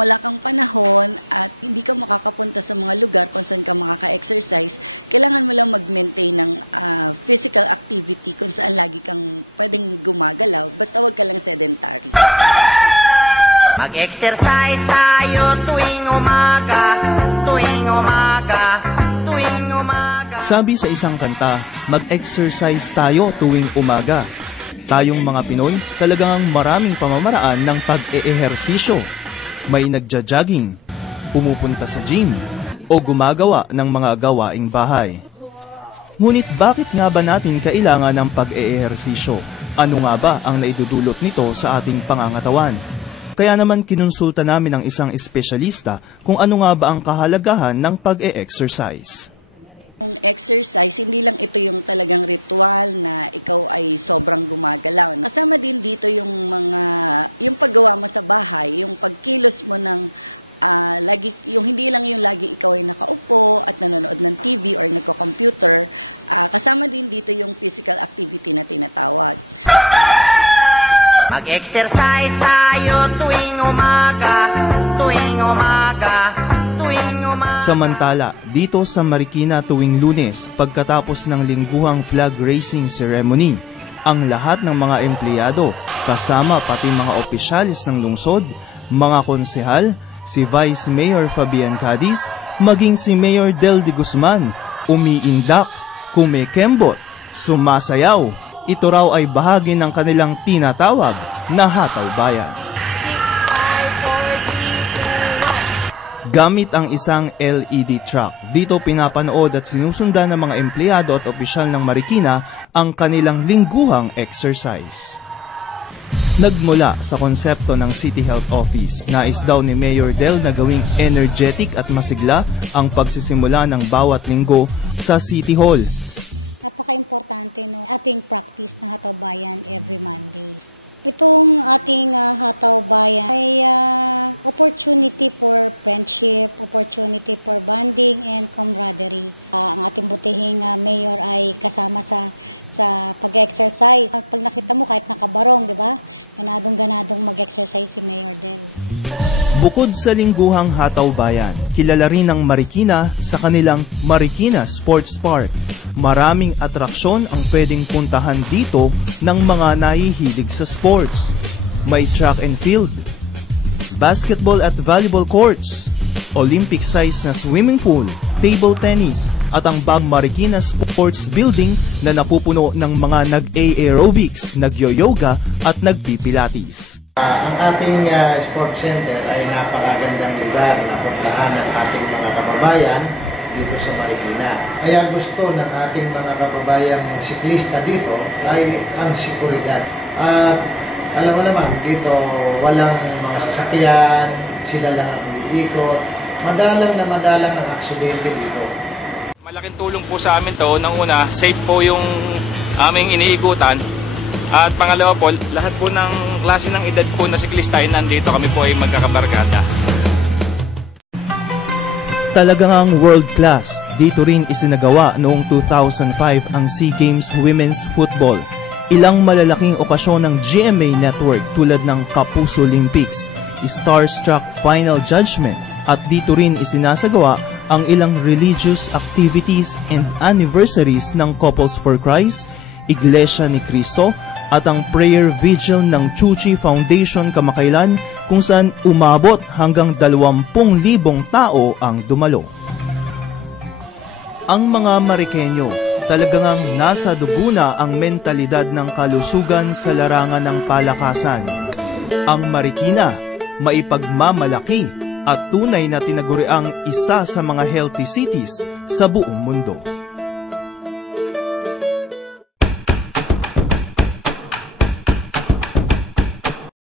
Wala kang panahon at hindi ka makakapunta sa mga lugar kung saan ka makaka-exercise, kailangan mo lang mag-maintain ng physical activity kung saan lagi kang pwedeng gumagalaw, basta wag ka lang sedentary. Mag-exercise tayo tuwing umaga, tuwing umaga, tuwing umaga. Sabi sa isang kanta, mag-exercise tayo tuwing umaga. Tayong mga Pinoy, talagang maraming pamamaraan ng pag-eehersisyo. May nagja-jogging, pumupunta sa gym, o gumagawa ng mga gawaing bahay. Ngunit bakit nga ba natin kailangan ng pag-eehersisyo? Ano nga ba ang naidudulot nito sa ating pangangatawan? Kaya naman kinonsulta namin ng isang espesyalista kung ano nga ba ang kahalagahan ng pag-e-exercise. Yung exercise, hindi lang ito yung talagang ritual na ikaw ay sobrang gumagalaw. Kasama din dito yung paggawa mo sa bahay, yung pagkilos mo ng yung hindi lang yung lagi ikaw ay nakaupo at nanonood ng TV or nagko-computer. Kasama din dito yung physical activity na tinatawag. Mag-exercise tayo tuwing umaga, tuwing umaga, tuwing umaga. Samantala, dito sa Marikina tuwing Lunes, pagkatapos ng lingguhang flag raising ceremony, ang lahat ng mga empleyado, kasama pati mga opisyalis ng lungsod, mga konsehal, si Vice Mayor Fabian Cadiz, maging si Mayor Del de Guzman, umiindak, kumikembot, sumasayaw. Ito raw ay bahagi ng kanilang tinatawag na Hataw Bayan. Gamit ang isang LED truck, dito pinapanood at sinusundan ng mga empleyado at opisyal ng Marikina ang kanilang lingguhang exercise. Nagmula sa konsepto ng City Health Office, nais daw ni Mayor Del na gawing energetic at masigla ang pagsisimula ng bawat linggo sa City Hall. Napaka-importante no ating practice ng Hataw Bayan every Monday. Itong ating Hataw Bayan ay opportunity for friendship, opportunity for bonding and camaraderie. Ang ating butihing mayor ay kasama sa pag-exercise. Pag nakita mo kahit nakabarong, di ba? Ganadong mag-exercise si Mayor Del. Bukod sa lingguhang Hataw Bayan, kilala rin ng Marikina sa kanilang Marikina Sports Park. Maraming atraksyon ang pwedeng puntahan dito ng mga nahihilig sa sports. May track and field, basketball at volleyball courts, Olympic size na swimming pool, table tennis, at ang Bang Marikina Sports Building na napupuno ng mga nag-aerobics, nag-yoga at nagpipilates. Ang ating sports center ay napakagandang lugar na puntahan ng ating mga kababayan dito sa Marikina. Kaya gusto ng ating mga kababayang siklista dito ay ang sekuridad. At alam mo naman, dito walang mga sasakyan, sila lang ang umiikot. Madalang ang aksidente dito. Malaking tulong po sa amin to. Nang una, safe po yung aming iniikutan. At pangalawa po, lahat po ng klase ng edad po na siklista ay nandito, kami po ay magkakabarkada. Talagang world class. Dito rin isinagawa noong 2005 ang SEA Games Women's Football. Ilang malalaking okasyon ng GMA Network tulad ng Kapuso Olympics, Starstruck Final Judgment, at dito rin isinasagawa ang ilang religious activities and anniversaries ng Couples for Christ, Iglesia ni Cristo, at ang prayer vigil ng Chuchi Foundation kamakailan kung saan umabot hanggang 20,000 tao ang dumalo. Ang mga Marikenyo, talagang nasa dugo na ang mentalidad ng kalusugan sa larangan ng palakasan. Ang Marikina, maipagmamalaki at tunay na tinaguriang isa sa mga healthy cities sa buong mundo.